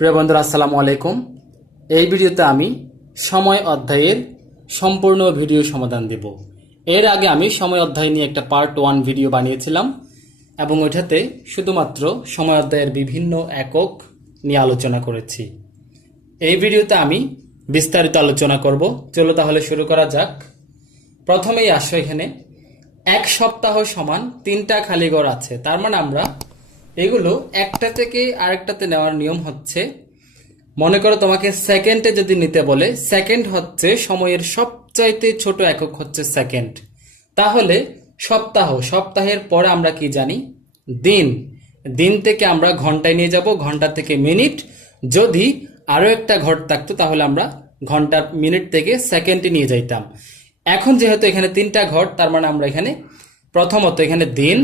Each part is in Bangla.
প্রিয় বন্ধুরা, আসসালামু আলাইকুম। এই ভিডিওতে আমি সময় অধ্যায়ের সম্পূর্ণ ভিডিও সমাধান দেব। এর আগে আমি সময় অধ্যায় নিয়ে একটা পার্ট 1 ভিডিও বানিয়েছিলাম এবং ওইটাতে শুধুমাত্র সময় অধ্যায়ের বিভিন্ন একক নিয়ে আলোচনা করেছি। এই ভিডিওতে আমি বিস্তারিত আলোচনা করব। চলো তাহলে শুরু করা যাক। প্রথমেই আসো, এখানে এক সপ্তাহ সমান 3টা খালি ঘর আছে। তার মানে আমরা এগুলো একটা থেকে আরেকটাতে নেওয়ার নিয়ম হচ্ছে, মনে করো তোমাকে সেকেন্ডে যদি নিতে বলে, সেকেন্ড হচ্ছে সময়ের সবচাইতে ছোট একক হচ্ছে সেকেন্ড। তাহলে সপ্তাহ, সপ্তাহের পরে আমরা কি জানি? দিন। দিন থেকে আমরা ঘন্টায় নিয়ে যাব, ঘন্টা থেকে মিনিট। যদি আরো একটা ঘর থাকতো তাহলে আমরা ঘন্টা মিনিট থেকে সেকেন্ডে নিয়ে যাইতাম। এখন যেহেতু এখানে 3টা ঘর, তার মানে আমরা এখানে প্রথমত এখানে দিন,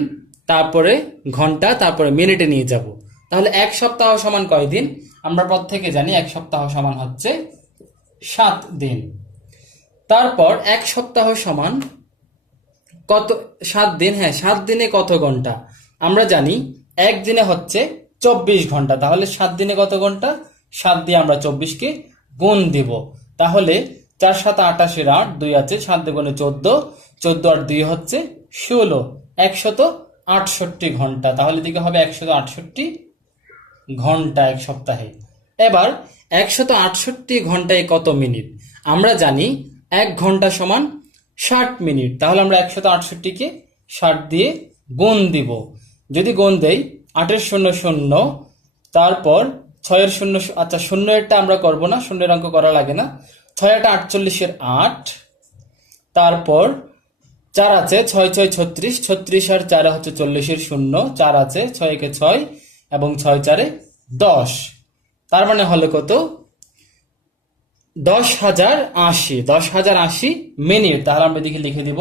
তারপরে ঘন্টা, তারপরে মিনিটে নিয়ে যাব। তাহলে এক সপ্তাহ সমান কয় দিন? আমরা প্রত্যেকে জানি এক সপ্তাহ সমান হচ্ছে 7 দিন। তারপর এক সপ্তাহ সমান কত? 7 দিন। হ্যাঁ, 7 দিনে কত ঘন্টা? আমরা জানি একদিনে হচ্ছে 24 ঘন্টা। তাহলে 7 দিনে কত ঘন্টা? 7 দিয়ে আমরা 24কে গুণ দিব। তাহলে 4 7 28 8, 2 আছে, 7 দুগুণে 14, 14 আর 2 হচ্ছে 16, 168 ঘন্টা। তাহলে দিকে হবে 168 ঘন্টা এক সপ্তাহে। এবার 168 ঘন্টায় কত মিনিট? আমরা জানি 1 ঘন্টা সমান 60 মিনিট। তাহলে আমরা 168কে 60 দিয়ে গুণ দিব। যদি গুণ দেই 8 শূন্য শূন্য, তারপর 6 শূন্য, আচ্ছা শূন্য এরটা আমরা করব না, শূন্যের অঙ্ক করা লাগে না। 6 48 8, তারপর 4 আছে, 6 6 36, 36 আর 4 হচ্ছে 40 শূন্য, 4 আছে, 6 একে 6 এবং 6 4 10। তার মানে হলো কত? 10,080, 10,080 মিনিট। তাহলে আমরা এদিকে লিখে দিব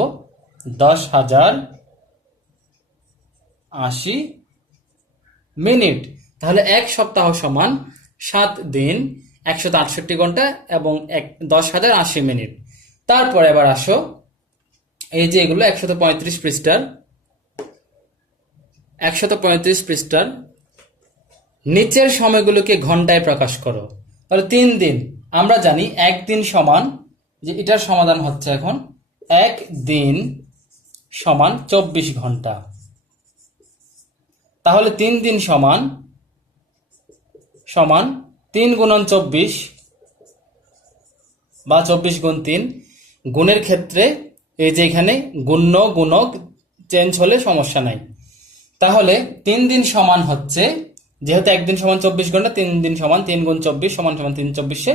10,080 মিনিট। তাহলে এক সপ্তাহ সমান 7 দিন, 168 ঘন্টা এবং 10,080 মিনিট। তারপর এবার আসো, এই যে এগুলো 135 পৃষ্ঠার, 135 পৃষ্ঠার নিচের সময়গুলোকে ঘন্টায় প্রকাশ করো। তাহলে 3 দিন, আমরা জানি একদিন সমান, যে এটার সমাধান হচ্ছে এখন, এক দিন সমান 24 ঘন্টা। তাহলে 3 দিন সমান 3 গুণন 24 বা 24 গুণ 3। গুণের ক্ষেত্রে এই যে এখানে গুণ্য গুণক চেঞ্জ হলে সমস্যা নাই। তাহলে 3 দিন সমান হচ্ছে, যেহেতু একদিন সমান 24 ঘন্টা, 3 দিন সমান 3 গুণ 24 সমান 3 24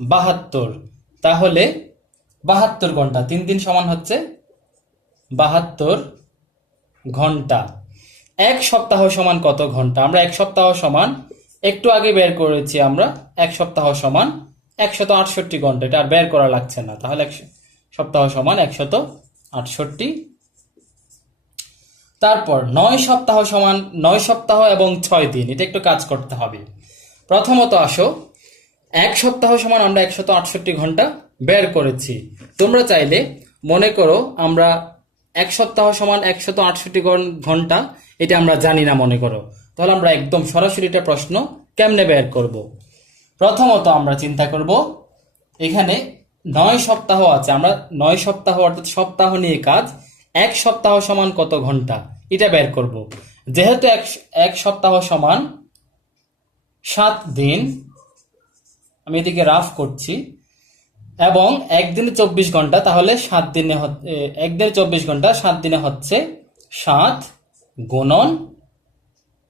72। তাহলে 72 ঘন্টা। 3 দিন সমান হচ্ছে 72 ঘন্টা। এক সপ্তাহ সমান কত ঘন্টা? আমরা এক সপ্তাহ সমান একটু আগে বের করেছি, আমরা এক সপ্তাহ সমান 168 ঘন্টা। এটা আর বের করা লাগছে না। তাহলে এক সপ্তাহ সমান 168। তারপর 9 সপ্তাহ সমান 9 সপ্তাহ এবং 6 দিন। এটা একটু কাজ করতে হবে। প্রথমত আসো, এক সপ্তাহ সমান আমরা 168 ঘন্টা বের করেছি। তোমরা চাইলে মনে করো আমরা এক সপ্তাহ সমান 168 ঘন্টা, এটা আমরা জানি না মনে করো, তাহলে আমরা একদম সরাসরি এটা প্রশ্ন কেমনে বের করব? প্রথমত আমরা চিন্তা করব, এখানে 9 সপ্তাহ আছে, আমরা 9 সপ্তাহ অর্থাৎ সপ্তাহ নিয়ে কাজ। এক সপ্তাহ সমান কত ঘন্টা এটা বের করব। যেহেতু এক সপ্তাহ সমান 7 দিন, আমি এদিকে রাফ করছি, এবং একদিনে 24 ঘন্টা, তাহলে 7 দিনে একদিনে 24 ঘন্টা, 7 দিনে হচ্ছে 7 গুণন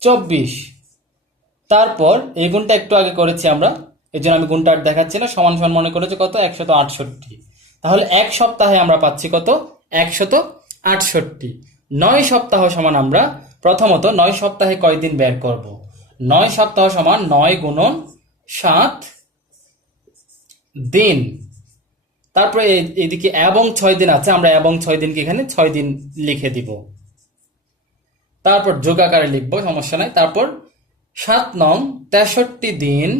24। তারপর এই গুণটা একটু আগে করেছি আমরা, এই জন্য আমি গুণটা আর দেখাচ্ছি না। সমান সমান মনে করেছে কত? 168। তাহলে এক সপ্তাহে আমরা পাচ্ছি কত? 168। 9 সপ্তাহ সমান আমরা প্রথমত 9 সপ্তাহে কয়দিন বের করব? 9 সপ্তাহ সমান 9 গুণন 7 দিন। তারপরে এইদিকে এবং 6 দিন আছে, আমরা এবং 6 দিনকে এখানে 6 দিন লিখে দিব। তারপর যোগ আকারে লিখবো, সমস্যা নাই। তারপর 7 নং 63 দিন,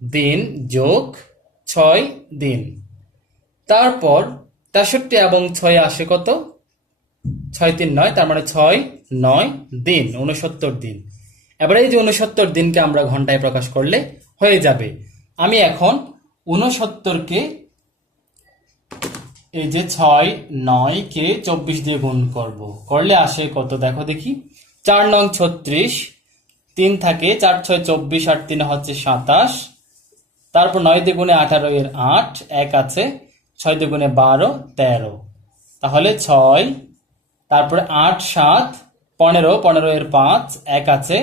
দিন যোগ 6 দিন। তারপর 63 এবং 6 আসে কত? 6 3 9, তার মানে 6 9 দিন, 69 দিন। এবার এই যে 69 দিনকে আমরা ঘন্টায় প্রকাশ করলে হয়ে যাবে। আমি এখন 69কে এই যে 6 9 কে 24 দিয়ে গুণ করব, করলে আসে কত দেখো দেখি। 4 নং 36, 3 থাকে, 4 6 24 আর 3 হচ্ছে 27, তারপর 9 দিয়ে গুণে 18 এর 8, 1 আছে, 6 দিয়ে গুণে 12 13, তাহলে 6, তারপরে 8 7 15, 15 এর 5, 1 আছে,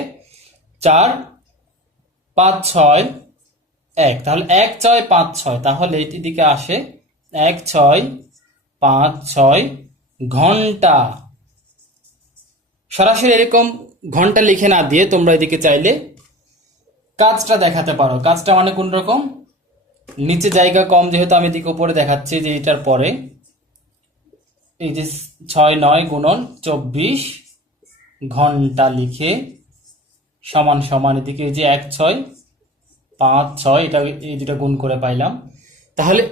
4 5 6 1, তাহলে 1 6 5 6, তাহলে এটি দিকে আসে 1 6 5 6 ঘন্টা। সরাসরি এরকম ঘন্টা লিখে না দিয়ে তোমরা এদিকে চাইলে কাজটা দেখাতে পারো। কাজটা মানে কোন রকম, নিচে জায়গা কম যেহেতু আমি এদিকে উপরে দেখাচ্ছি যে এটার পরে এই যে 6 9 গুণন 24 ঘন্টা লিখে সমান সমান এদিকে এই যে 1 6 5 6, এটা এই দুটো গুণ করে পাইলাম। তাহলে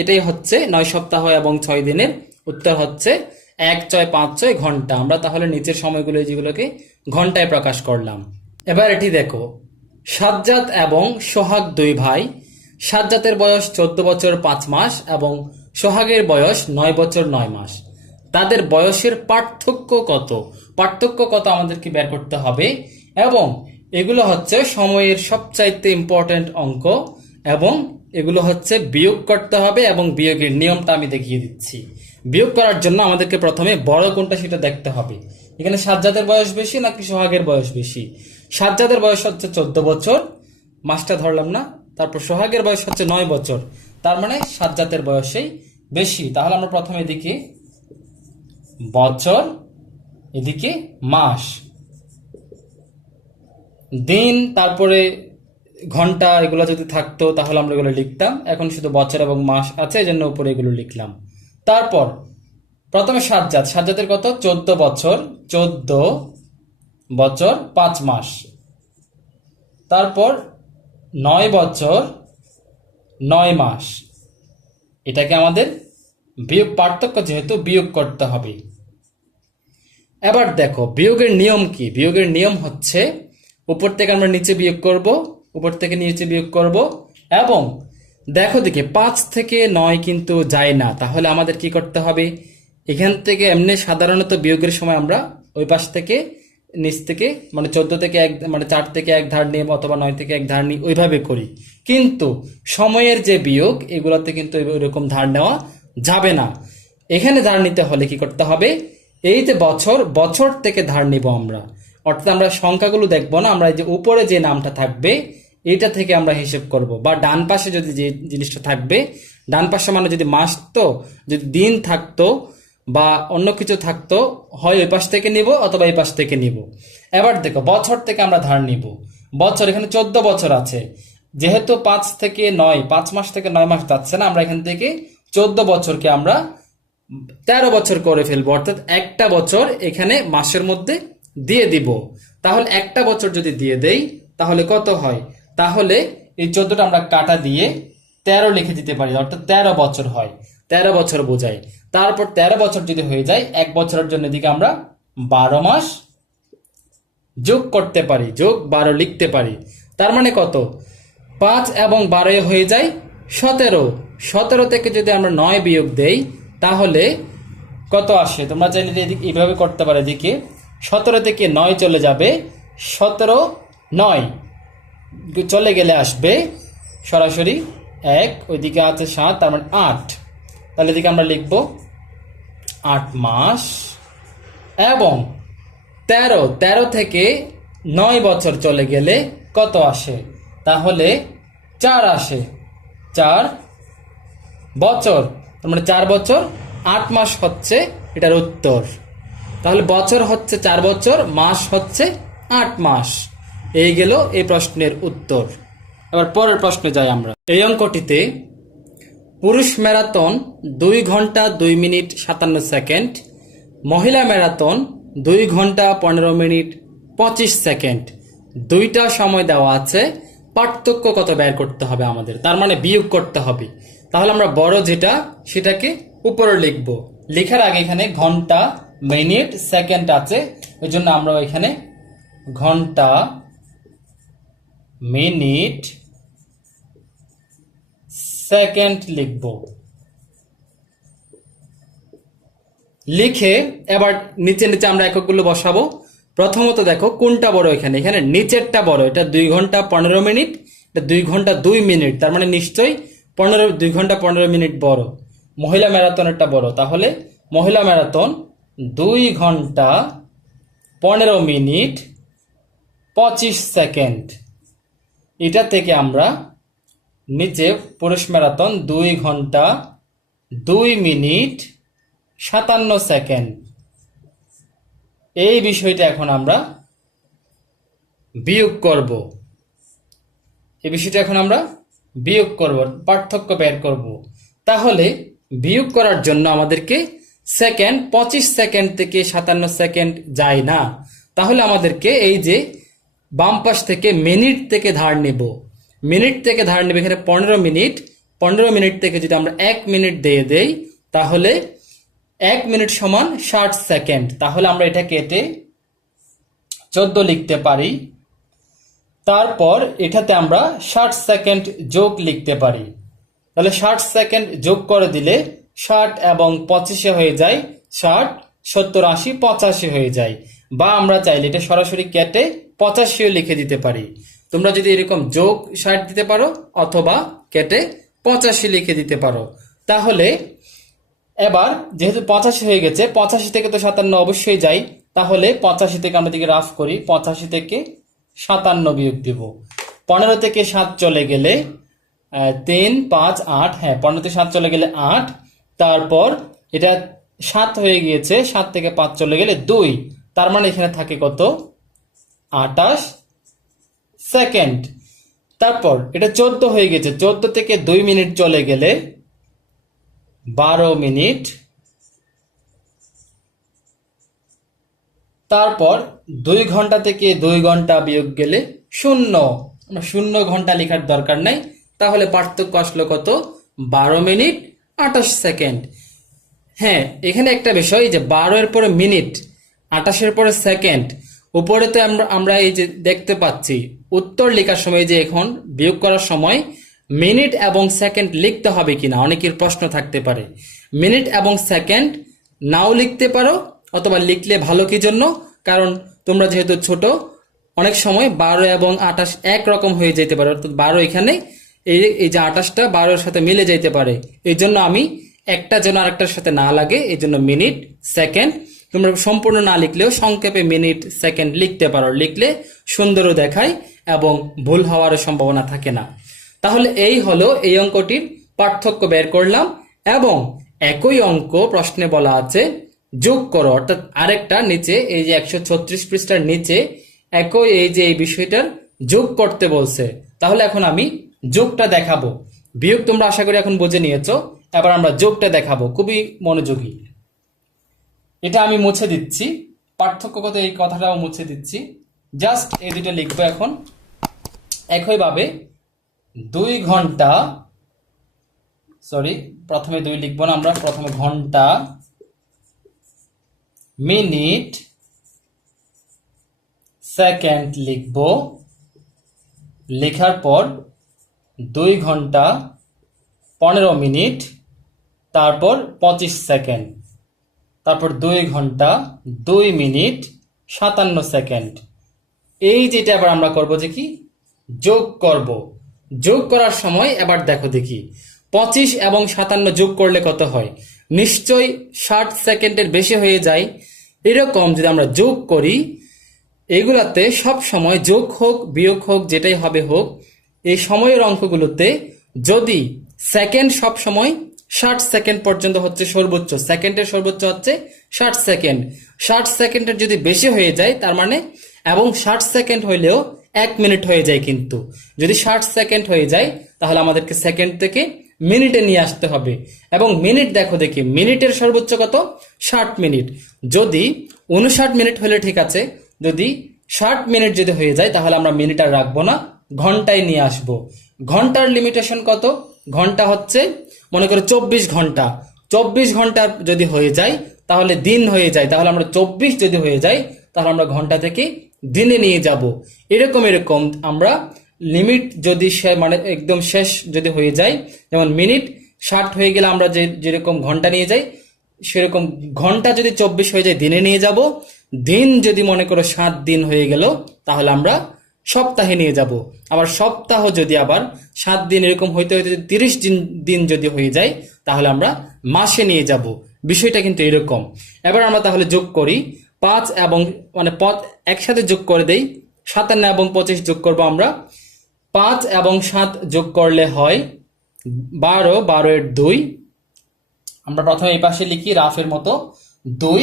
এটাই হচ্ছে 9 সপ্তাহ এবং 6 দিনের উত্তর হচ্ছে 1 6 5 6 ঘন্টা। আমরা তাহলে নিচের সময়গুলো যেগুলোকে ঘন্টায় প্রকাশ করলাম। এবার এটি দেখো, সাজ্জাদ এবং সোহাগ 2 ভাই। সাজ্জাদের বয়স 14 বছর 5 মাস এবং সোহাগের বয়স 9 বছর 9 মাস। তাদের বয়সের পার্থক্য কত? পার্থক্য কত আমাদেরকে বের করতে হবে, এবং এগুলো হচ্ছে সময়ের সবচাইতে ইম্পর্টেন্ট অঙ্ক, এবং এগুলো হচ্ছে বিয়োগ করতে হবে, এবং বিয়োগের নিয়মটা আমি দেখিয়ে দিচ্ছি। বিয়োগ করার জন্য আমাদেরকে প্রথমে বড় কোনটা সেটা দেখতে হবে। এখানে সাজ্জাদের বয়স বেশি নাকি সোহাগের বয়স বেশি? সাজ্জাদের বয়স হচ্ছে 14 বছর, মাসটা ধরলাম না, তারপর সোহাগের বয়স হচ্ছে 9 বছর, তার মানে সাজ্জাদের বয়সেই বেশি। তাহলে আমরা প্রথমে এদিকে বছর, এদিকে মাস, দিন, তারপরে ঘন্টা, এগুলো যদি থাকতো তাহলে আমরা এগুলো লিখতাম। এখন শুধু বছর এবং মাস আছে, এই জন্য উপরে এগুলো লিখলাম। তারপর প্রথমে সাজ্জাদের কত? 14 বছর, 14 বছর 5 মাস, তারপর 9 বছর 9 মাস। এটাকে আমাদের বিয়োগ, পার্থক্য যেহেতু বিয়োগ করতে হবে। এবার দেখো বিয়োগের নিয়ম কি। বিয়োগের নিয়ম হচ্ছে উপর থেকে আমরা নিচে বিয়োগ করব, উপর থেকে নিচে বিয়োগ করব, এবং দেখো দেখি 5 থেকে 9 কিন্তু যায় না, তাহলে আমাদের কি করতে হবে, এখান থেকে এমনি সাধারণত বিয়োগের সময় আমরা ওই পাশ থেকে নিচ থেকে মানে 14 থেকে 1 মানে 4 থেকে 1 ধার নিই অথবা 9 থেকে 1 ধার নিই, ওইভাবে করি। কিন্তু সময়ের যে বিয়োগ এগুলোতে কিন্তু ওইরকম ধার নেওয়া যাবে না। এখানে ধার নিতে হলে কি করতে হবে, এই যে বছর, বছর থেকে ধার নিব আমরা, অর্থাৎ আমরা সংখ্যাগুলো দেখবো না, আমরা এই যে উপরে যে নামটা থাকবে এটা থেকে আমরা হিসেব করব। বা ডান পাশে যদি যে জিনিসটা থাকবে, ডান পাশে মানে যদি মাস তো, যদি দিন থাকতো বা অন্য কিছু থাকতো, হয় ওই পাশ থেকে নিব অথবা এই পাশ থেকে নিব। এবার দেখো বছর থেকে আমরা ধার নিব। বছর এখানে 14 বছর আছে, যেহেতু 5 থেকে 9, 5 মাস থেকে 9 মাস যাচ্ছে না, আমরা এখান থেকে 14 বছরকে আমরা 13 বছর করে ফেলবো, অর্থাৎ একটা বছর এখানে মাসের মধ্যে দিয়ে দিব। তাহলে একটা বছর যদি দিয়ে দেই তাহলে কত হয়, তাহলে এই 14টা আমরা কাটা দিয়ে 13 লিখে দিতে পারি, অর্থাৎ 13 বছর হয়, 13 বছর বোঝায়। তারপর 13 বছর যদি হয়ে যায়, এক বছরের জন্য এদিকে আমরা 12 মাস যোগ করতে পারি, যোগ 12 লিখতে পারি। তার মানে কত, 5 এবং 12 হয়ে যায় 17। 17 থেকে যদি আমরা 9 বিয়োগ দেই তাহলে কত আসে, তোমরা চাইলে এইভাবে করতে পারো। এদিকে 17 থেকে 9 চলে যাবে, 17 9 চলে গেলে আসবে সরাসরি 1, ওইদিকে আছে 7, তার মানে 8। তাহলে এদিকে আমরা লিখব 8 মাস, এবং 13 থেকে 9 বছর চলে গেলে কত আসে, তাহলে 4 আসে, 4 বছর, তার মানে 4 বছর 8 মাস হচ্ছে এটার উত্তর। তাহলে বছর হচ্ছে 4 বছর, মাস হচ্ছে 8 মাস। এই গেল এই প্রশ্নের উত্তর। এবার পরের প্রশ্নে যাই আমরা। এই অঙ্কটিতে পুরুষ ম্যারাথন 2 ঘন্টা 2 মিনিট 57 সেকেন্ড, মহিলা ম্যারাথন 2 ঘন্টা 15 মিনিট 25 সেকেন্ড, দুইটা সময় দেওয়া আছে। পার্থক্য কত বের করতে হবে আমাদের, তার মানে বিয়োগ করতে হবে। তাহলে আমরা বড় যেটা সেটাকে উপরে লিখব, লেখার আগে এখানে ঘন্টা মিনিট সেকেন্ড আছে, এই জন্য আমরা এখানে ঘন্টা, মিনিট, সেকেন্ড লিখব। লিখে এবার নিচে নিচে আমরা এককগুলো বসাবো। প্রথমত দেখো কোনটা বড়, এখানে এখানে নিচেরটা বড়, এটা 2 ঘন্টা 15 মিনিট, এটা 2 ঘন্টা 2 মিনিট, তার মানে নিশ্চয়ই 2 ঘন্টা 15 মিনিট বড়। মহিলা ম্যারাথনেরটা বড়, তাহলে মহিলা ম্যারাথন 2 ঘন্টা 15 মিনিট 25 সেকেন্ড। এটা থেকে আমরা নিচে পুরুষ ম্যারাথন 2 ঘন্টা 2 মিনিট 57 সেকেন্ড। এই বিষয়টা এখন আমরা বিয়োগ করব। এই বিষয়টা এখন আমরা বিয়োগ করব, পার্থক্য বের করব। তাহলে বিয়োগ করার জন্য আমাদেরকে সেকেন্ড 25 সেকেন্ড থেকে 57 সেকেন্ড যায় না, তাহলে আমাদেরকে এই যে বাম পাশ থেকে মিনিট থেকে ধার নেব, মিনিট থেকে ধার নেব। এখানে 15 মিনিট, 15 মিনিট থেকে যদি আমরা 1 মিনিট দিয়ে দেই তাহলে 1 মিনিট সমান 60 সেকেন্ড। তাহলে আমরা এটা কেটে 14 লিখতে পারি। তারপর এটাতে আমরা 60 সেকেন্ড যোগ লিখতে পারি। তাহলে 60 সেকেন্ড যোগ করে দিলে 60 এবং 25 হয়ে যায় 60, 70, 80, 85 হয়ে যায়। বা আমরা চাইলে এটা সরাসরি কেটে 85 লিখে দিতে পারি। তোমরা যদি এরকম যোগ 60 দিতে পারো অথবা কেটে 85 লিখে দিতে পারো। তাহলে এবার যেহেতু 85 হয়ে গেছে, 85 থেকে তো 57 অবশ্যই যাই, তাহলে 85 থেকে আমরা দিকে রাফ করি, 85 থেকে 57 বিয়োগ দিব। 15 থেকে 7 চলে গেলে 3, 5, 8, হ্যাঁ 15 থেকে 7 চলে গেলে 8, তারপর এটা 7 হয়ে গিয়েছে, 7 থেকে 5 চলে গেলে 2, তার মানে এখানে থাকে কত 28 সেকেন্ড। তারপর এটা 14 হয়ে গেছে, 14 থেকে 2 মিনিট চলে গেলে 12 মিনিট। তারপর 2 ঘন্টা থেকে 2 ঘন্টা বিয়োগ গেলে 0, আমরা 0 ঘন্টা লেখার দরকার নাই, তাহলে পার্থক্য আসলো কত 12 মিনিট 28 সেকেন্ড। হ্যাঁ এখানে একটা বিষয় যে 12 এর পরে মিনিট, 28 এর পরে সেকেন্ড, উপরে তো আমরা এই যে দেখতে পাচ্ছি উত্তর লেখার সময় যে এখন বিয়োগ করার সময় মিনিট এবং সেকেন্ড লিখতে হবে কিনা অনেকের প্রশ্ন থাকতে পারে। মিনিট এবং সেকেন্ড নাও লিখতে পারো, অথবা লিখলে ভালো কি জন্য, কারণ তোমরা যেহেতু ছোট অনেক সময় 12 এবং 28 একরকম হয়ে যেতে পারে, অর্থাৎ 12 এখানে এই যে 28টা 12 এর সাথে মিলে যেতে পারে। এই জন্য আমি একটা যেন আরেকটার সাথে না লাগে, এই জন্য মিনিট সেকেন্ড। তোমরা সম্পূর্ণ না লিখলেও সংক্ষেপে মিনিট সেকেন্ড লিখতে পারো, লিখলে সুন্দরও দেখায় এবং ভুল হওয়ার সম্ভাবনা থাকে না। তাহলে এই হলো এই অঙ্কটির পার্থক্য বের করলাম। এবং একই অঙ্ক প্রশ্নে বলা আছে যোগ করো, অর্থাৎ আরেকটা নিচে এই যে 136 পৃষ্ঠার নিচে একই এই যে এই বিষয়টার যোগ করতে বলছে। তাহলে এখন আমি যোগটা দেখাবো। বিয়োগ তোমরা আশা করি এখন বুঝে নিয়েছো, এবার আমরা যোগটা দেখাবো, খুবই মনোযোগী। এটা আমি মুছে দিচ্ছি, পার্থক্য কত এই কথাটাও মুছে দিচ্ছি, জাস্ট এই দুটো লিখবো এখন। একইভাবে 2 ঘন্টা, প্রথমে 2 লিখবো না আমরা, প্রথমে ঘন্টা, মিনিট, সেকেন্ড লিখব। লেখার পর 2 ঘন্টা 15 মিনিট, তারপর 25 সেকেন্ড, তারপর 2 ঘন্টা 2 মিনিট 57 সেকেন্ড। এই যেটা আবার আমরা করব যে কি যোগ করব। যোগ করার সময় এবার দেখো দেখি 25 এবং 57 যোগ করলে কত হয়, নিশ্চয়ই 60 সেকেন্ডের বেশি হয়ে যায়। এরকম যদি আমরা যোগ করি, এগুলাতে সব সময় যোগ হোক বিয়োগ হোক যেটাই হবে হোক, এই সময়ের অঙ্কগুলোতে যদি সেকেন্ড সব সময় 60 সেকেন্ড পর্যন্ত হচ্ছে সর্বোচ্চ, সেকেন্ডের সর্বোচ্চ হচ্ছে 60 সেকেন্ড। 60 সেকেন্ডের যদি বেশি হয়ে যায় তার মানে, এবং 60 সেকেন্ড হইলেও 1 মিনিট হয়ে যায়, কিন্তু যদি 60 সেকেন্ড হয়ে যায় তাহলে আমাদেরকে সেকেন্ড থেকে মিনিটে নিয়ে আসতে হবে। এবং মিনিট দেখো দেখি, মিনিটের সর্বোচ্চ কত 60 মিনিট। যদি 59 মিনিট হলে ঠিক আছে, যদি 60 মিনিট যদি হয়ে যায় তাহলে আমরা মিনিট আর রাখবো না, ঘন্টায় নিয়ে আসবো। ঘন্টার লিমিটেশন কত, ঘন্টা হচ্ছে মনে করো 24 ঘন্টা। 24 ঘন্টা যদি হয়ে যায় তাহলে দিন হয়ে যায়, তাহলে আমরা 24 যদি হয়ে যায় তাহলে আমরা ঘন্টা থেকে দিনে নিয়ে যাব। এরকম এরকম আমরা লিমিট যদি মানে একদম শেষ যদি হয়ে যায়, যেমন মিনিট 60 হয়ে গেলে আমরা যেরকম ঘন্টা নিয়ে যাই, সেরকম ঘন্টা যদি 24 হয়ে যায় দিনে নিয়ে যাব। দিন যদি মনে করো 7 দিন হয়ে গেল তাহলে আমরা সপ্তাহে নিয়ে যাব। আবার সপ্তাহ যদি আবার 7 দিন এরকম হইতে হইতে 30 দিন যদি হয়ে যায় তাহলে আমরা মাসে নিয়ে যাব। বিষয়টা কিন্তু এরকম। এবার আমরা তাহলে যোগ করি 5 এবং মানে একসাথে যোগ করে দেই। 57 এবং 25 যোগ করব আমরা। 5 এবং 7 যোগ করলে হয় 12, 12 এর 2। আমরা প্রথমে এই পাশে লিখি রাফের মতো 2,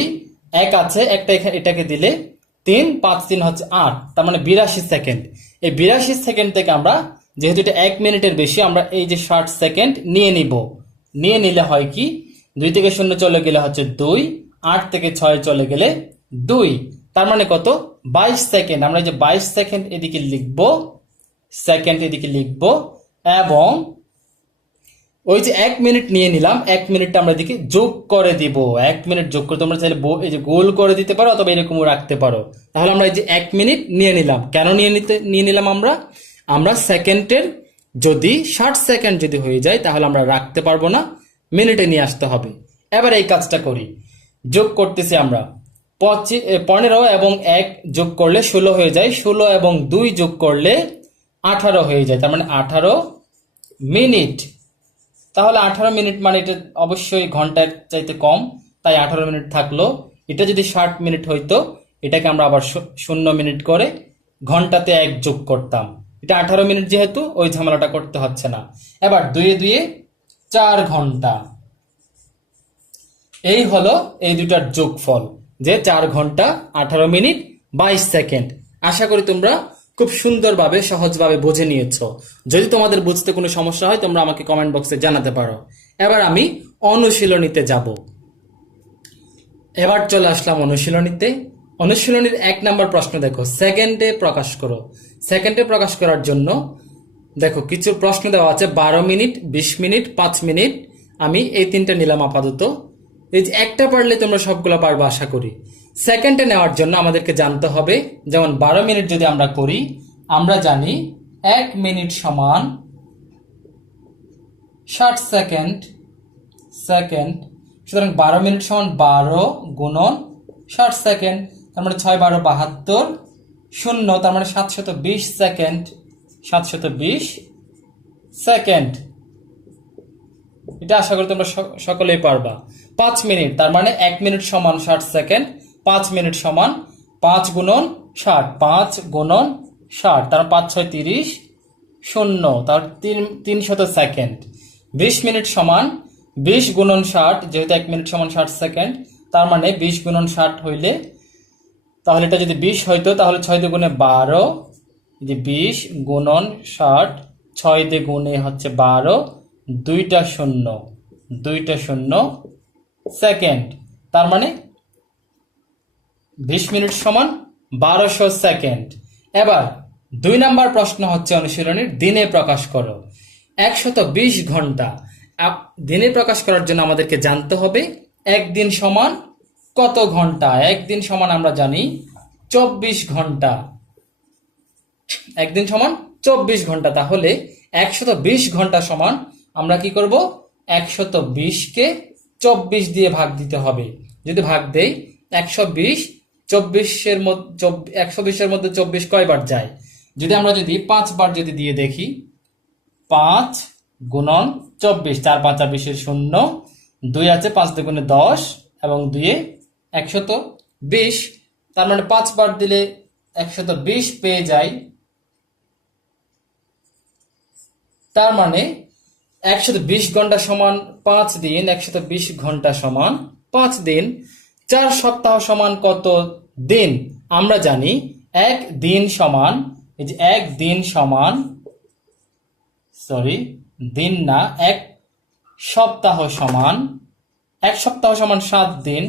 1 আছে একটা এটাকে দিলে 3, 5 3 হচ্ছে 8, তার মানে 82 সেকেন্ড। এই 82 সেকেন্ড থেকে আমরা যেহেতু এটা 1 মিনিটের বেশি, আমরা এই যে 60 সেকেন্ড নিয়ে নিব। নিয়ে নিলে হয় কি 2 থেকে 0 চলে গেলে হচ্ছে 2, 8 থেকে 6 চলে গেলে 2, তার মানে কত 22 সেকেন্ড। আমরা এই যে 22 সেকেন্ড এদিকে লিখব, সেকেন্ড এদিকে লিখব, এবং ওই যে 1 মিনিট নিয়ে নিলাম, 1 মিনিটটা আমরা এদিকে যোগ করে দিব। 1 মিনিট যোগ করে তোমরা চাইলে এই যে গোল করে দিতে পারো অথবা এরকমও রাখতে পারো। তাহলে আমরা এই যে 1 মিনিট নিয়ে নিলাম। কেন নিয়ে নিলাম আমরা সেকেন্ডের যদি 60 সেকেন্ড যদি হয়ে যায় তাহলে আমরা রাখতে পারবো না, মিনিটে নিয়ে আসতে হবে। এবার এই কাজটা করি, যোগ করতেছি আমরা 15 এবং 1 যোগ করলে 16 হয়ে যায়, 16 এবং 2 যোগ করলে 18 হয়ে যায়, তার মানে 18 মিনিট। তাহলে 18 মিনিট মানে এটা অবশ্যই ঘন্টার চাইতে কম, তাই 18 মিনিট থাকলো। এটা যদি 60 মিনিট হইতো এটাকে আমরা আবার 0 মিনিট করে ঘন্টাতে 1 যোগ করতাম। এটা 18 মিনিট যেহেতু ওই ঝামেলাটা করতে হচ্ছে না। এবার 2 এ 2 4 ঘন্টা। এই হলো এই দুটার যোগফল, যে 4 ঘন্টা 18 মিনিট 22 সেকেন্ড। আশা করি তোমরা খুব সুন্দরভাবে সহজভাবে বুঝে নিয়েছো। যদি তোমাদের বুঝতে কোনো সমস্যা হয় তোমরা আমাকে কমেন্ট বক্সে জানাতে পারো। এবার আমি অনুশীলনীতে যাব। এবার চলে আসলাম অনুশীলনীতে। অনুশীলনীর 1 নম্বর প্রশ্ন দেখো, সেকেন্ডে প্রকাশ করো। সেকেন্ডে প্রকাশ করার জন্য দেখো কিছু প্রশ্ন দেওয়া আছে, 12 মিনিট, 20 মিনিট, 5 মিনিট। আমি এই 3টা নিলাম আপাতত। এই যে একটা পারলে তোমরা সবগুলো পারবে আশা করি। সেকেন্ডে নেওয়ার জন্য আমাদেরকে জানতে হবে, যেমন 12 মিনিট যদি আমরা করি, আমরা জানি 1 মিনিট সমান 60 সেকেন্ড। সুতরাং 12 মিনিট সমান 12 গুণন 60 সেকেন্ড, তার মানে 6 12 72, 0, তার মানে 720 সেকেন্ড। 720 সেকেন্ড, এটা আশা করি তোমরা সকলেই পারবা। 5 মিনিট, তার মানে 1 মিনিট সমান 60 সেকেন্ড, 5 মিনিট সমান 5 গুণন 60, 5 গুণন 60, তার 5 6 30, 0, তার 300 সেকেন্ড। 20 মিনিট সমান 20 গুণন 60, যেহেতু 1 মিনিট সমান 60 সেকেন্ড, তার মানে 20 গুণন 60 হইলে, তাহলে এটা যদি 20 হইতো তাহলে 6 দিয়ে গুণে 12, যে 20 গুণন 60, 6 দিয়ে গুণে হচ্ছে 12, 2টা 0 সেকেন্ড, তার মানে 20 মিনিট সমান 1200 সেকেন্ড। এবার 2 নাম্বার প্রশ্ন হচ্ছে অনুশীলনীর, দিনে প্রকাশ করো। 120 ঘন্টা দিনে প্রকাশ করার জন্য আমাদেরকে জানতে হবে একদিন সমান কত ঘন্টা। একদিন সমান আমরা জানি 24 ঘন্টা। একদিন সমান 24 ঘন্টা, তাহলে 120 ঘন্টা সমান আমরা কি করব, 120 কে 24 দিয়ে ভাগ দিতে হবে। যদি ভাগ দেই 120, 24-এর মধ্যে 120-এর মধ্যে 24 কয়বার যায়, যদি আমরা 5 বার যদি দিয়ে দেখি, 5 গুণন 24, 4 5 20-এর 0, 2 আছে 5 দুগুণে 10 এবং 2 120, তার মানে 5 বার দিলে 120 পেয়ে যায়। তার মানে 120 ঘন্টা সমান 5 দিন, 120 ঘন্টা সমান 5 দিন। 4 সপ্তাহ সমান কত দিন? আমরা জানি 1 দিন সমান, এই যে 1 দিন সমান, দিন না, 1 সপ্তাহ সমান, 1 সপ্তাহ সমান 7 দিন।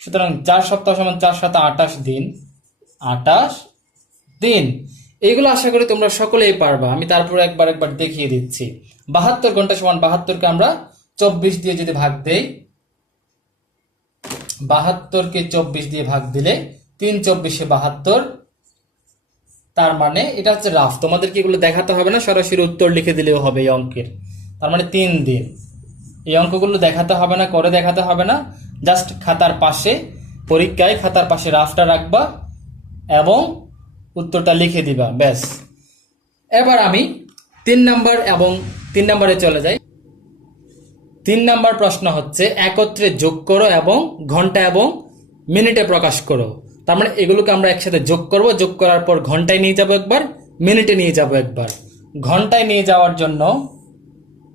সুতরাং 4 সপ্তাহ সমান 4 7 28 দিন, 28 দিন। এইগুলো আশা করি তোমরা সকলেই পারবা। আমি তারপর একবার দেখিয়ে দিচ্ছি। 72 ঘন্টা সমান 72-কে আমরা 24 দিয়ে যদি ভাগ দেই, 72-কে 24 দিয়ে ভাগ দিলে 3 24-এ 72, তার মানে এটা হচ্ছে রাফ, তোমাদেরকে এগুলো দেখাতে হবে না, সরাসরি উত্তর লিখে দিলেও হবে এই অঙ্কের। তার মানে 3 দিন। এই অঙ্কগুলো দেখাতে হবে না, করে দেখাতে হবে না, জাস্ট খাতার পাশে, পরীক্ষায় খাতার পাশে রাফটা রাখবা এবং উত্তরটা লিখে দিবা, ব্যাস। এবার আমি 3 নাম্বার এবং 3 নাম্বারে চলে যাই। 3 নাম্বার প্রশ্ন হচ্ছে একত্রে যোগ করো এবং ঘন্টা এবং মিনিটে প্রকাশ করো। তার মানে এগুলোকে আমরা একসাথে যোগ করব, যোগ করার পর ঘন্টায় নিয়ে যাব একবার, মিনিটে নিয়ে যাব একবার। ঘন্টায় নিয়ে যাওয়ার জন্য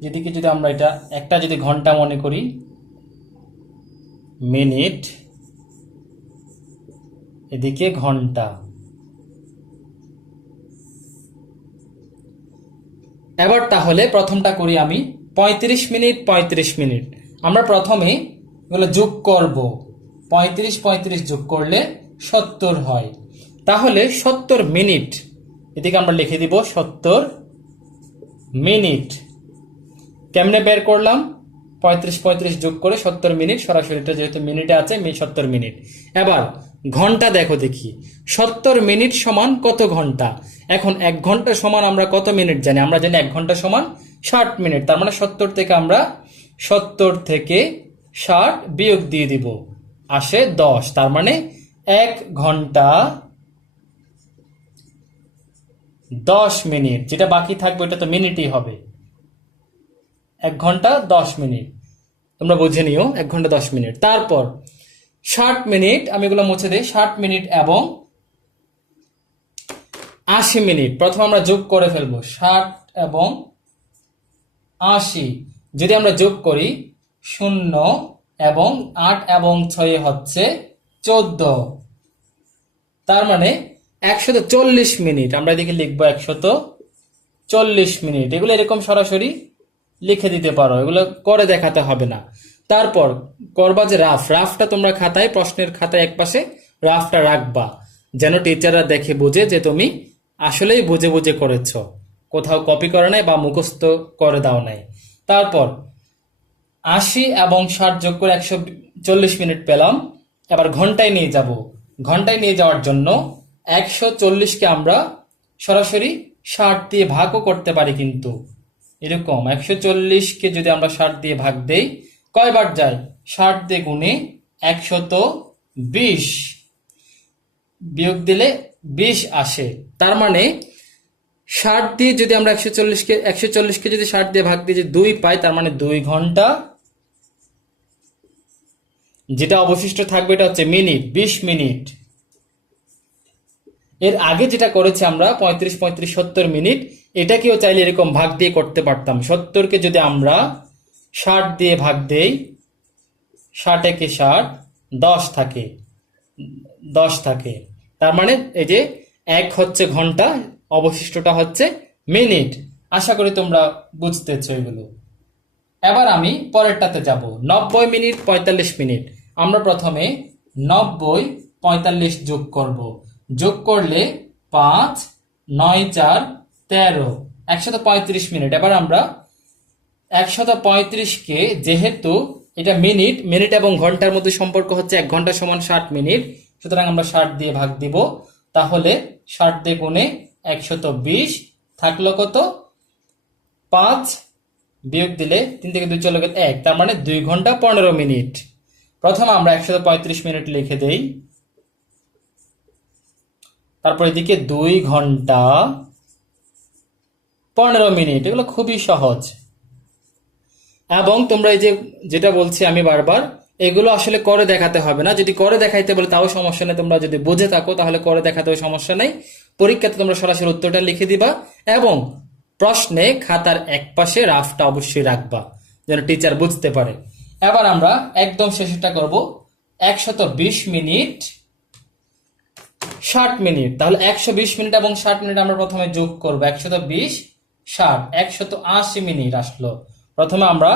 যেদিকে যদি আমরা এটা একটা যদি ঘন্টা মনে করি, মিনিট, এদিকে ঘন্টা। এবার তাহলে প্রথমটা করি আমি, 35 মিনিট 35 মিনিট। আমরা প্রথমে এগুলো যোগ করব, 35 35 যোগ করলে 70 হয়। তাহলে 70 মিনিট, এদিকে আমরা লিখে দিব 70 মিনিট। কেমনে বের করলাম? 35 35 যোগ করে 70 মিনিট, সরাসরিটা যেহেতু মিনিটে আছে 70 মিনিট। এবার ঘন্টা দেখো দেখি, 70 মিনিট সমান কত ঘন্টা? এখন 1 ঘন্টা সমান আমরা কত মিনিট জানি? আমরা জানি 1 ঘন্টা সমান 60 মিনিট। তার মানে 70 থেকে আমরা 60 বিয়োগ দিয়ে দিব, আসে 10। তার মানে 1 ঘন্টা 10 মিনিট, যেটা বাকি থাকবে এটা তো মিনিটই হবে। 1 ঘন্টা 10 মিনিট, তোমরা বুঝে নিও, 1 ঘন্টা 10 মিনিট। তারপর 60 মিনিট, আমি এগুলো মুছে দিই, 60 মিনিট এবং 80 মিনিট। প্রথমে আমরা যোগ করে ফেলবো, 60 এবং 80 যদি আমরা যোগ করি, 0 এবং 8 এবং 6 হচ্ছে 14। তার মানে 140 মিনিট। আমরা এদিকে লিখবো 140 মিনিট। এগুলো এরকম সরাসরি লিখে দিতে পারো, এগুলো করে দেখাতে হবে না। তারপর করবা যে রাফটা তোমরা খাতায়, প্রশ্নের খাতায় একপাশে রাফটা রাখবা, যেন টিচাররা দেখে বুঝে যে তুমি আসলেই বুঝে বুঝে করেছ, কোথাও কপি করে নাই বা মুখস্থ করে দাও নাই। তারপর 80 এবং 60 যোগ করে 140 মিনিট পেলাম। এবার ঘন্টায় নিয়ে যাব। ঘন্টায় নিয়ে যাওয়ার জন্য 140কে আমরা সরাসরি 60 দিয়ে ভাগও করতে পারি, কিন্তু এরকম 140কে যদি আমরা 60 দিয়ে ভাগ দেই, কয়বার যায়? 60 দিয়ে গুণে 120, বিয়োগ দিলে 20 আসে। তার মানে 60 দিয়ে যদি আমরা 140কে যদি 60 দিয়ে ভাগ দিয়ে 2 পাই, তার মানে 2 ঘন্টা। যেটা অবশিষ্ট থাকবে এটা হচ্ছে মিনিট, 20 মিনিট। এর আগে যেটা করেছি আমরা 35 35 70 মিনিট, এটাকেও চাইলে এরকম ভাগ দিয়ে করতে পারতাম। 70কে যদি আমরা 60 দিয়ে ভাগ দেই, 60 একে 60, 10 থাকে। তার মানে এই যে 1 হচ্ছে ঘন্টা, অবশিষ্টটা হচ্ছে মিনিট। আশা করি তোমরা বুঝতেছো এগুলো। এবার আমি পরেরটাতে যাব, 90 মিনিট 45 মিনিট। আমরা প্রথমে 90 45 যোগ করব। যোগ করলে 5 9 4 13, 135 মিনিট। এবার আমরা 135কে, যেহেতু এটা মিনিট, মিনিট এবং ঘন্টার মধ্যে সম্পর্ক হচ্ছে 1 ঘন্টা সমান 60 মিনিট, সুতরাং আমরা 60 দিয়ে ভাগ দিব। তাহলে 60 দিয়ে গুণে 120 থাকলো কত? 5, বিয়োগ দিলে 3 থেকে 2 চলে গেল 1, তার মানে 2 ঘন্টা 15 মিনিট। প্রথমে আমরা 135 মিনিট লিখে দেই, তারপর এদিকে 2 ঘন্টা 15 মিনিট। এগুলো খুবই সহজ। এবং তোমরা এই যে যেটা বলছি আমি বারবার, এগুলো আসলে করে দেখাতে হবে না। যদি করে দেখাইতে বলে তাও সমস্যা নেই, তোমরা যদি বুঝে থাকো তাহলে করে দেখাতেও সমস্যা নেই। পরীক্ষাতে তোমরা সরাসরি উত্তরটা লিখে দিবা এবং প্রশ্নে খাতার একপাশে রাফটা অবশ্যই রাখবা, যেন টিচার বুঝতে পারে। এবার আমরা একদম শেষটা করব, 120 মিনিট 60 মিনিট। তাহলে 120 মিনিট এবং 60 মিনিট আমরা প্রথমে যোগ করব। 120 60 180 মিনিট আসলো। প্রথমে আমরা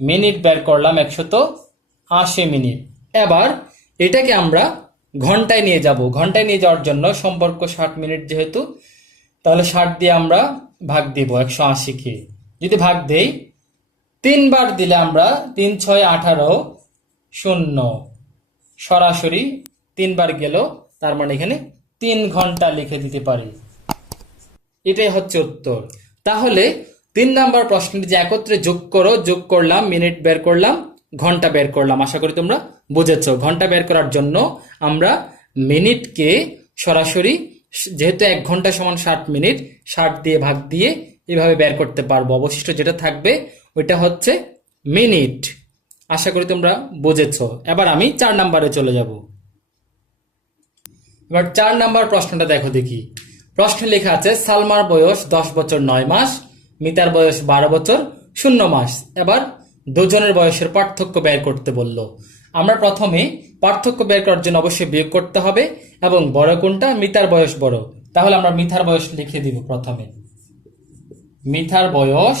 মিনিট বের করলাম, 180 মিনিট। এবার এটাকে আমরা ঘন্টায় নিয়ে যাব। ঘন্টায় নিয়ে যাওয়ার জন্য সম্পর্ক 60 মিনিট যেহেতু, তাহলে 60 দিয়ে আমরা ভাগ দিব 180কে। যদি ভাগ দেই, 3 বার দিলে আমরা 3 6 18 0, সরাসরি 3 বার গেল, তার মানে এখানে 3 ঘন্টা লিখে দিতে পারি। এটাই হচ্ছে উত্তর। তাহলে 3 নাম্বার প্রশ্নটি যে একত্রে যোগ করো, যোগ করলাম, মিনিট বের করলাম, ঘন্টা বের করলাম। আশা করি তোমরা বুঝেছো। ঘন্টা বের করার জন্য আমরা মিনিটকে সরাসরি, যেহেতু 1 ঘন্টা সমান 60 মিনিট, 60 দিয়ে ভাগ দিয়ে এভাবে বের করতে পারবো। অবশিষ্ট যেটা থাকবে ওইটা হচ্ছে মিনিট। আশা করি তোমরা বুঝেছো। এবার আমি 4 নাম্বারে চলে যাব। এবার 4 নাম্বার প্রশ্নটা দেখো দেখি। প্রশ্নে লেখা আছে সালমার বয়স 10 বছর 9 মাস, মিতার বয়স 12 বছর 0 মাস। এবার দুজনের বয়সের পার্থক্য বের করতে বলল। আমরা প্রথমে পার্থক্য বের করার জন্য অবশ্যই বিয়োগ করতে হবে, এবং বড় কোনটা, মিতার বয়স বড়। তাহলে আমরা মিতার বয়স লিখে দিব। প্রথমে মিতার বয়স,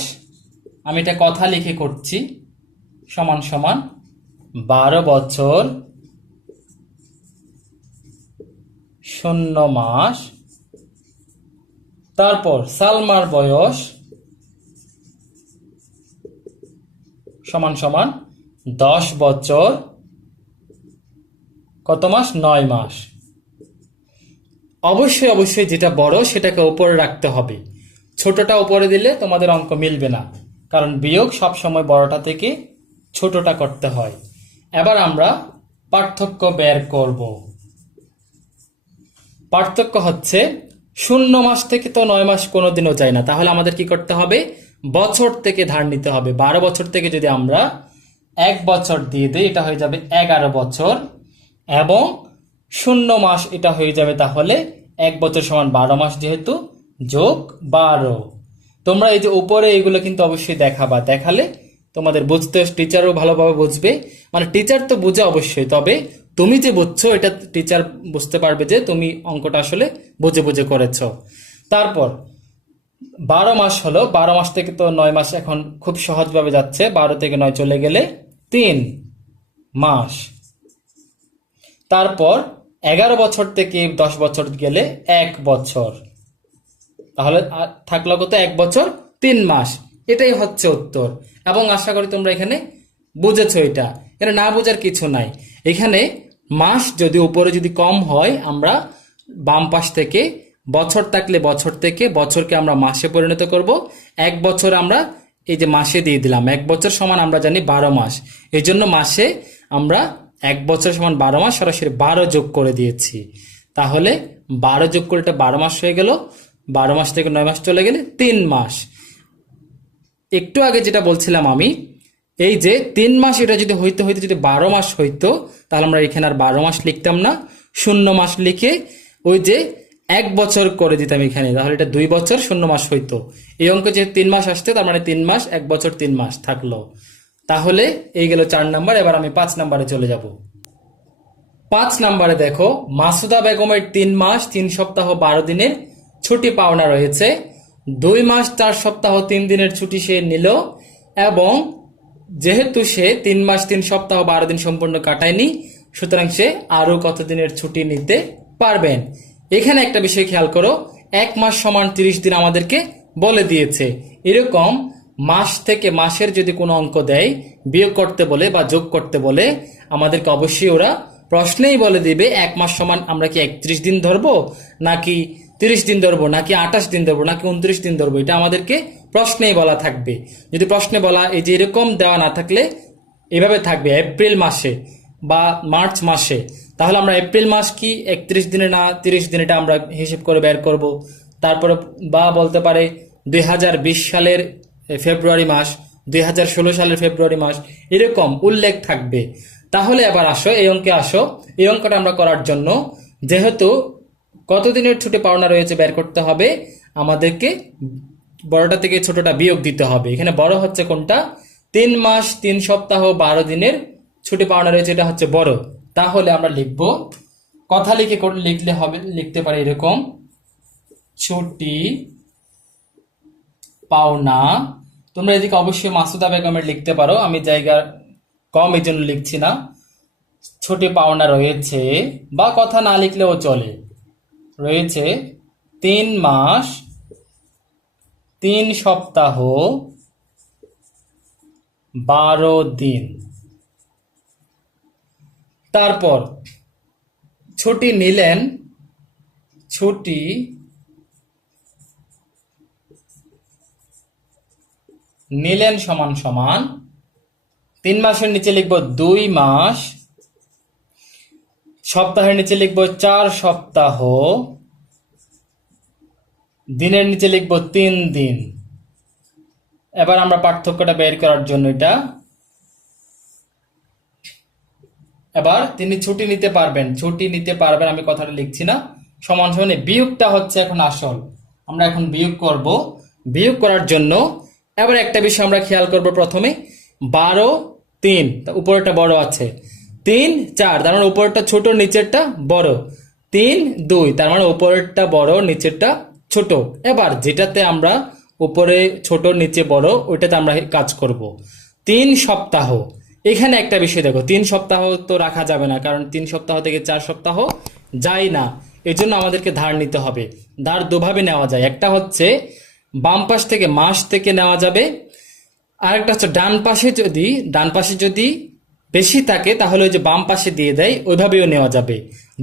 আমি এটা কথা লিখে করছি, সমান সমান 12 বছর 0 মাস। তারপর সালমার বয়স সমান সমান 10 বছর কত মাস, 9 মাস। অবশ্যই অবশ্যই যেটা বড় সেটাকে উপরে রাখতে হবে। ছোটটা উপরে দিলে তোমাদের অঙ্ক মিলবে না, কারণ বিয়োগ সব সময় বড়টা থেকে ছোটটা করতে হয়। এবার আমরা পার্থক্য বের করব। পার্থক্য হচ্ছে 0 মাস থেকে তো 9 মাস কোনোদিনও যায় না, তাহলে আমাদের কি করতে হবে, বছর থেকে ধার নিতে হবে। 12 বছর থেকে যদি আমরা 1 বছর দিয়ে দিই, এটা হয়ে যাবে 11 বছর, এবং 0 মাস এটা হয়ে যাবে তাহলে 1 বছর সমান 12 মাস, যেহেতু যোগ 12। তোমরা এই যে উপরে এইগুলো কিন্তু অবশ্যই দেখাবা, দেখালে তোমাদের বুঝতে টিচারও ভালোভাবে বুঝবে। মানে টিচার তো বুঝে অবশ্যই, তবে তুমি যে বুঝছো এটা টিচার বুঝতে পারবে যে তুমি অঙ্কটা আসলে বুঝে বুঝে করেছো। তারপর 12 মাস হলো, 12 মাস থেকে তো 9 মাস এখন খুব সহজভাবে যাচ্ছে, 12 থেকে 9 চলে গেলে 3 মাস। তারপর 11 বছর থেকে 10 বছর গেলে 1 বছর, তাহলে থাকলো কত, 1 বছর 3 মাস। এটাই হচ্ছে উত্তর। এবং আশা করি তোমরা এখানে বুঝেছো। এটা এখানে না বোঝার কিছু নাই। এখানে মাস যদি উপরে যদি কম হয়, আমরা বাম পাশ থেকে বছর থাকলে বছর থেকে বছরকে আমরা মাসে পরিণত করব। 1 বছর আমরা এই যে মাসে দিয়ে দিলাম, 1 বছর সমান আমরা জানি 12 মাস, এই জন্য মাসে আমরা 1 বছর সমান 12 মাস সরাসরি 12 যোগ করে দিয়েছি। তাহলে 12 যোগ করে এটা 12 মাস হয়ে গেল। 12 মাস থেকে 9 মাস চলে গেলে 3 মাস। একটু আগে যেটা বলছিলাম আমি, এই যে 3 মাস এটা যদি হইতে হইতে যদি 12 মাস হইতো, তাহলে আমরা এখানে আর 12 মাস লিখতাম না, 0 মাস লিখে ওই যে 1 বছর করে দিতাম এখানে, তাহলে এটা 2 বছর 0 মাস হইতো। এই অঙ্ক যে 3 মাস আসছে, তার মানে 3 মাস 1 বছর 3 মাস থাকলো। তাহলে এই গেল 4 নাম্বার। এবার আমি 5 নাম্বারে চলে যাব। 5 নাম্বারে দেখো, মাসুদা বেগমের 3 মাস 3 সপ্তাহ 12 দিনের ছুটি পাওনা রয়েছে। 2 মাস 4 সপ্তাহ 3 দিনের ছুটি সে নিল, এবং যেহেতু সে 3 মাস 3 সপ্তাহ 12 দিন সম্পূর্ণ কাটায়নি, সুতরাং সে আরো কত দিনের ছুটি নিতে পারবেন। এখানে একটা বিষয় খেয়াল করো, 1 মাস সমান 30 দিন আমাদেরকে বলে দিয়েছে। এরকম মাস থেকে মাসের যদি কোনো অঙ্ক দেয়, বিয়োগ করতে বলে বা যোগ করতে বলে, আমাদেরকে অবশ্যই ওরা প্রশ্নেই বলে দিবে 1 মাস সমান আমরা কি 31 দিন ধরবো, নাকি 30 দিন ধরবো, নাকি 28 দিন ধরবো, নাকি 29 দিন ধরবো। এটা আমাদেরকে প্রশ্নেই বলা থাকবে। যদি প্রশ্নে বলা এই যে এরকম দেওয়া না থাকলে এভাবে থাকবে এপ্রিল মাসে বা মার্চ মাসে, তাহলে আমরা এপ্রিল মাস কি 31 দিনে না 30 দিনে, এটা আমরা হিসেব করে বের করব। তারপরে বা বলতে পারে 2020 সালের ফেব্রুয়ারি মাস, 2016 সালের ফেব্রুয়ারি মাস, এরকম উল্লেখ থাকবে। তাহলে এবার আসো এই অঙ্কে আসো। এই অঙ্কটা আমরা করার জন্য যেহেতু কতদিনের ছুটি পাওনা রয়েছে বের করতে হবে, আমাদেরকে বড়টা থেকে ছোটটা বিয়োগ দিতে হবে। এখানে বড় হচ্ছে কোনটা, 3 মাস 3 সপ্তাহ 12 দিনের ছুটি পাওনা রয়েছে, এটা হচ্ছে বড়। তাহলে আমরা লিখব, কথা লিখে লিখলে হবে, লিখতে পারি এরকম, ছুটি পাওনা। তোমরা এদিকে অবশ্যই মাসুদা বেগমের লিখতে পারো, আমি জায়গা কম এই জন্য লিখছি না। ছুটি পাওনা রয়েছে, বা কথা না লিখলেও চলে, রয়েছে 3 মাস 3 সপ্তাহ 12 দিন। তারপর ছুটি নিলেন, ছুটি নিলেন সমান সমান 3 মাসের নিচে লিখব 2 মাস, সপ্তাহের নিচে লিখব 4 সপ্তাহ, দিনের নিচে লিখব 3 দিন। এবার আমরা পার্থক্যটা বের করার জন্য এবার তিনি ছুটি নিতে পারবেন, আমি কথাটা লিখছি না, সমান সমান বিয়োগটা হচ্ছে এখন আসল। আমরা এখন বিয়োগ করব। বিয়োগ করার জন্য এবার একটা বিষয় আমরা খেয়াল করব। প্রথমে 12 3, উপরেরটা বড় আছে, 3 4, তার মানে উপরেরটা ছোট নিচেরটা বড়, 3 2, তার মানে উপরেরটা বড় নিচেরটা ছোট। এবার যেটাতে আমরা উপরে ছোট নিচে বড় ওইটাতে আমরা কাজ করব। 3 সপ্তাহ, এখানে একটা বিষয় দেখো, 3 সপ্তাহ তো রাখা যাবে না, কারণ 3 সপ্তাহ থেকে 4 সপ্তাহ যায় না, এই জন্য আমাদেরকে ধার নিতে হবে। ধার দুভাবে নেওয়া যায়, একটা হচ্ছে বাম পাশ থেকে মাস থেকে নেওয়া যাবে, আরেকটা হচ্ছে ডান পাশে যদি বেশি থাকে তাহলে ওই যে বাম পাশে দিয়ে দেয় ওইভাবেও নেওয়া যাবে।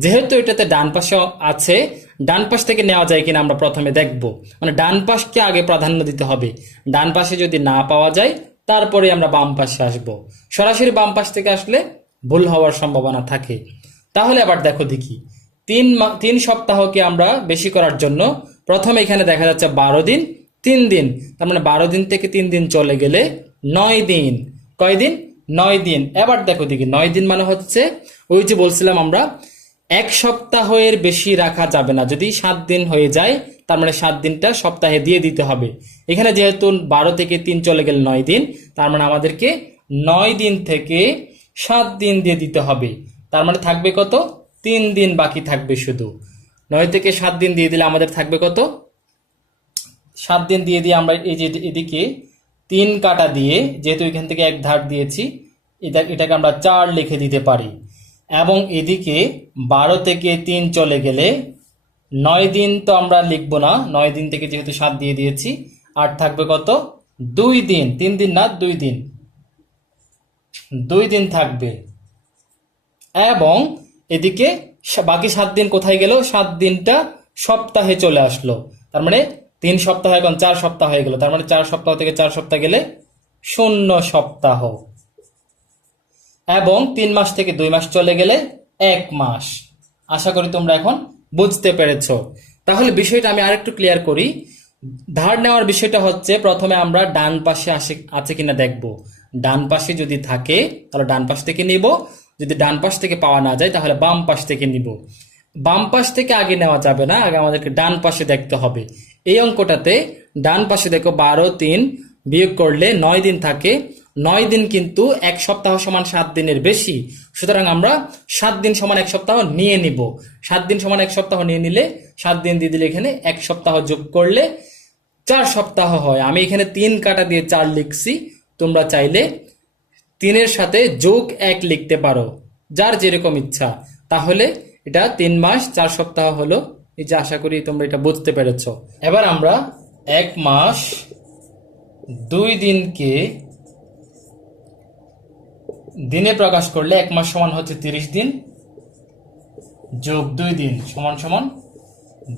যেহেতু এটাতে ডান পাশে আছে, ডান পাশ থেকে নেওয়া যায় কিনা আমরা প্রথমে দেখব, মানে ডান পাশকে আগে প্রাধান্য দিতে হবে। ডান পাশে যদি না পাওয়া যায় তারপরে আমরা বাম পাশে আসব। সরাসরি বাম পাশ থেকে আসলে ভুল হওয়ার সম্ভাবনা থাকে। তাহলে আবার দেখি 3 সপ্তাহকে আমরা বেশি করার জন্য প্রথমে এখানে দেখা যাচ্ছে 12 দিন 3 দিন, তার মানে 12 দিন থেকে 3 দিন চলে গেলে 9 দিন। কয় দিন? 9 দিন। এবার দেখি 9 দিন মানে হচ্ছে ওই যে বলছিলাম আমরা 1 সপ্তাহের বেশি রাখা যাবে না। যদি 7 দিন হয়ে যায় তার মানে 7 দিনটা সপ্তাহে দিয়ে দিতে হবে। এখানে যেহেতু 12 থেকে 3 চলে গেলে 9 দিন, তার মানে আমাদেরকে 9 দিন থেকে 7 দিন দিয়ে দিতে হবে। তার মানে থাকবে কত? 3 দিন বাকি থাকবে শুধু। 9 থেকে 7 দিন দিয়ে দিলে আমাদের থাকবে কত? 7 দিন দিয়ে আমরা এই যে এদিকে 3 কাটা দিয়ে, যেহেতু এখান থেকে 1 ধার দিয়েছি, এটাকে আমরা 4 লিখে দিতে পারি। এবং এদিকে 12 থেকে 3 চলে গেলে 9 দিন তো আমরা লিখবো না, 9 দিন থেকে যেহেতু 7 দিয়ে দিয়েছি, আর থাকবে কত? 2 দিন। 3 দিন না, 2 দিন, 2 দিন থাকবে। এবং এদিকে বাকি 7 দিন কোথায় গেল? 7 দিনটা সপ্তাহে চলে আসলো। তার মানে 3 সপ্তাহ এখন 4 সপ্তাহ হয়ে গেল। তার মানে 4 সপ্তাহ থেকে 4 সপ্তাহ গেলে 0 সপ্তাহ। এবং 3 মাস থেকে 2 মাস চলে গেলে 1 মাস। আশা করি তোমরা এখন বুঝতে পেরেছো। তাহলে বিষয়টা আমি আরেকটু ক্লিয়ার করি। ধার নেওয়ার বিষয়টা হচ্ছে প্রথমে আমরা ডান পাশে আছে কিনা দেখব। ডান পাশে যদি থাকে তাহলে ডান পাশ থেকে নিব, যদি ডান পাশ থেকে পাওয়া না যায় তাহলে বাম পাশ থেকে নিব। বাম পাশ থেকে আগে নেওয়া যাবে না, আগে আমাদেরকে ডান পাশে দেখতে হবে। এই অঙ্কটাতে ডান পাশে দেখো 12 3 বিয়োগ করলে 9 দিন থাকে। 9 দিন কিন্তু 1 সপ্তাহ সমান 7 দিনের বেশি, সুতরাং আমরা 7 দিন সমান 1 সপ্তাহ নিয়ে নিব। 7 দিন সমান 1 সপ্তাহ নিয়ে নিলে 7 দিন দিয়ে দিলে এখানে 1 সপ্তাহ যোগ করলে 4 সপ্তাহ হয়। আমি এখানে 3 কাটা দিয়ে 4 লিখছি, তোমরা চাইলে 3 সাথে যোগ 1 লিখতে পারো, যার যেরকম ইচ্ছা। তাহলে এটা 3 মাস 4 সপ্তাহ হলো। এই যে আশা করি তোমরা এটা বুঝতে পেরেছো। এবার আমরা 1 মাস 2 দিনকে দিনে প্রকাশ করলে 1 মাস সমান হচ্ছে 30 দিন যোগ 2 দিন সমান সমান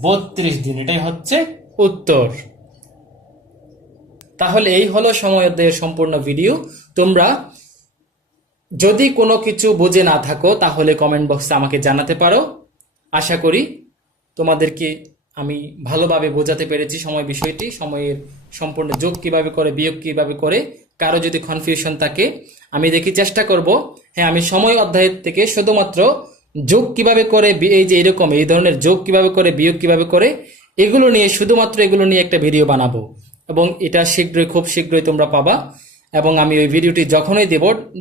32 দিন। এটাই হচ্ছে উত্তর। তাহলে এই হলো সময় অধ্যায়ের সম্পূর্ণ ভিডিও। তোমরা যদি কোনো কিছু বুঝে না থাকো তাহলে কমেন্ট বক্সে আমাকে জানাতে পারো। আশা করি তোমাদেরকে আমি ভালোভাবে বোঝাতে পেরেছি সময় বিষয়টি, সময়ের সম্পূর্ণ যোগ কিভাবে করে, বিয়োগ কিভাবে করে। কারো যদি কনফিউশন থাকে আমি চেষ্টা করব, হ্যাঁ আমি সময় অধ্যায়ের থেকে শুধুমাত্র যোগ কিভাবে করে, এই যে এরকম এই ধরনের যোগ কিভাবে করে, বিয়োগ কিভাবে করে, শুধুমাত্র এগুলো নিয়ে একটা ভিডিও বানাবো। এবং এটা খুব শীঘ্রই তোমরা পাবা। এবং আমি ওই ভিডিওটি যখনই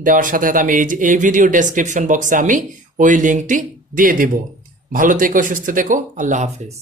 দেওয়ার সাথে সাথে আমি এই ভিডিও ডেসক্রিপশন বক্সে আমি ওই লিঙ্কটি দিয়ে দিব। ভালো থেকো, সুস্থ থেকো, আল্লাহ হাফেজ।